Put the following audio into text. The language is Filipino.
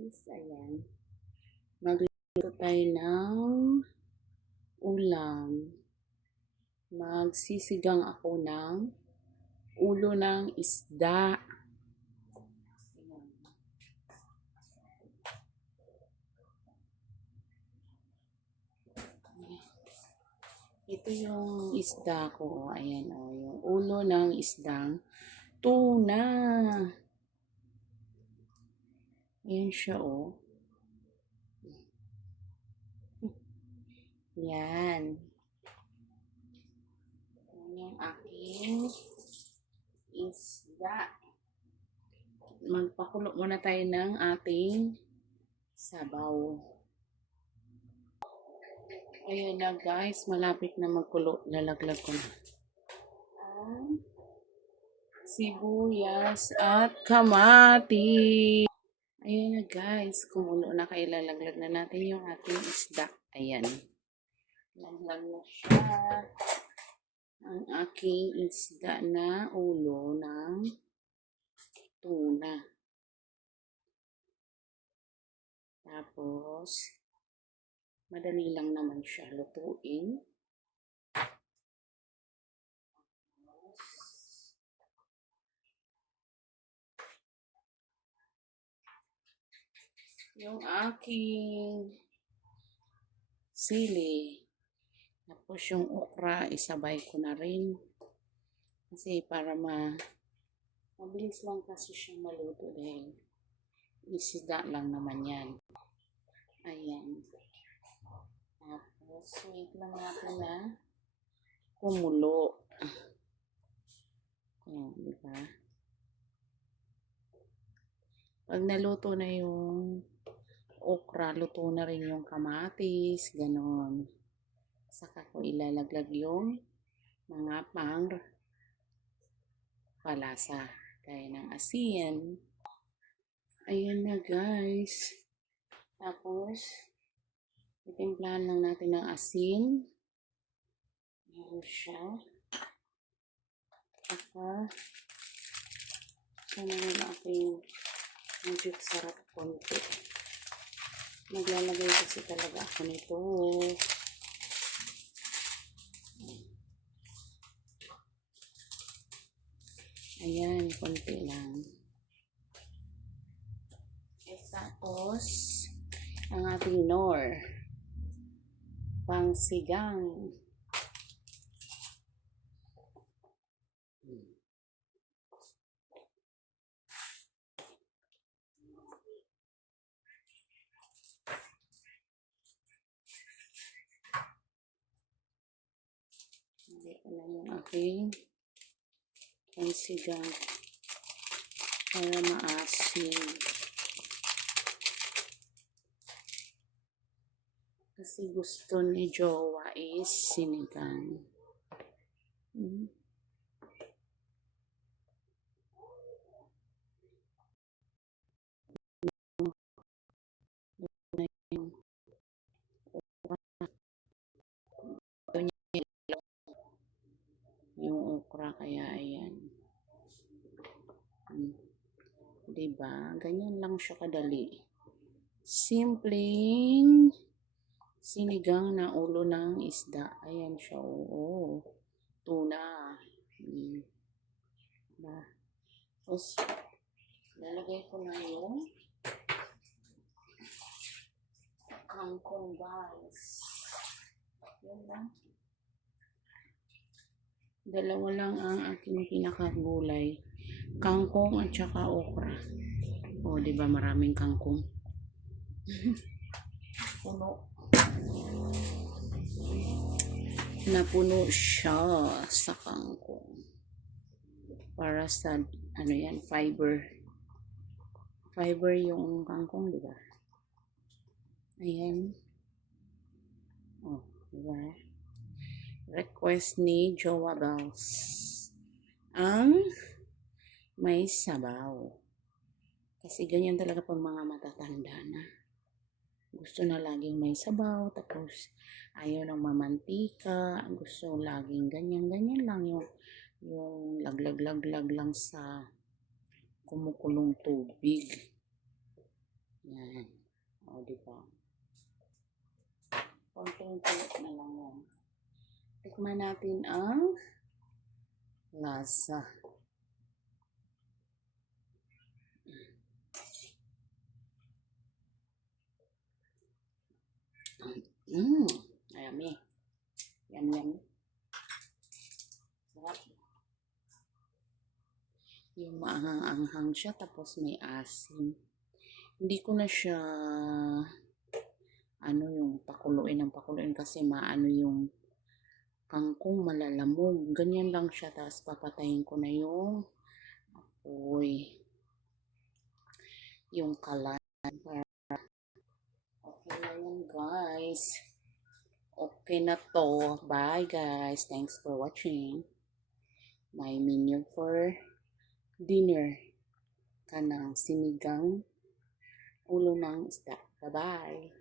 guys. Ayan. Magluto tayo ng ulam. Magsisigang ako ng ulo ng isda. Ito yung isda ko. Ayan o. yung ulo ng isdang tuna. Ayan siya o. Yan. Yan yung aking isda. Magpakulo muna tayo ng ating sabaw. Ayan na guys, malapit na magkulo. Lalaglag ko na. Sibuyas at kamati. Ayan na guys, kumulo na kayo. Lalaglag na natin yung ating isda. Ayan. Lalaglag na siya. Ang aking isda na ulo ng tuna. Tapos, madali lang naman siya lutuin. Yung aking sili. Tapos yung okra, isabay ko na rin. Kasi para ma mabilis lang kasi siyang maluto dahil isda lang naman yan. Ayan. Tapos, wait lang natin na kumulo. Oh, di ba? Pag naluto na yung okra, luto na rin yung kamatis, ganon. Saka ko ilalaglag yung mga pang palasa. Kaya ng asin. Ayan na guys. Tapos, itimplahan lang natin ng asin. Ayan siya. Saka, sana na ating medyo sarap konti. Naglalagay kasi talaga ako nito. Ayan, konti lang. At tapos, ang ating nor. Pangsigang. Hindi ko na yung aking pangsigang para maasim. Kasi gusto ni Jowa is sinigang. Mm. Yung okra kaya ayan. Mm. Diba? Ganyan lang siya kadali. Simpleng sinigang na ulo ng isda. Ayan siya, oo. Tuna. Mm. Diba? Tapos, lalagay ko na yung kangkong guys. Yan lang. Dalawa lang ang aking pinakagulay. Kangkong at saka okra. O, di ba maraming kangkong? Puno. Napuno siya sa kangkong. Para sa, ano yan, fiber. Fiber yung kangkong, di ba? Ayan. Oh, di ba? Request ni Jowa Bells. Ang may sabaw. Kasi ganyan talaga pag mga matatanda na. Gusto na laging may sabaw, tapos ayaw ng mamantika, gusto laging ganyan-ganyan lang yung, yung laglag-laglag lang sa kumukulong tubig. Yan. O, di ba? Konting kulit na lang yan. Tikman natin ang lasa. Mmm, yummy. Yum, yum. Sarap. Yung maanghang-anghang siya, tapos may asim. Hindi ko na siya, ano yung pakuluin ng pakuluin kasi maano yung kangkong malalamog. Ganyan lang siya, tapos papatayin ko na yung apoy. Yung kalan. Okay na yan, guys. Okay na to. Bye, guys. Thanks for watching. My menu for dinner. Kanang sinigang ulo ng isda. Bye-bye.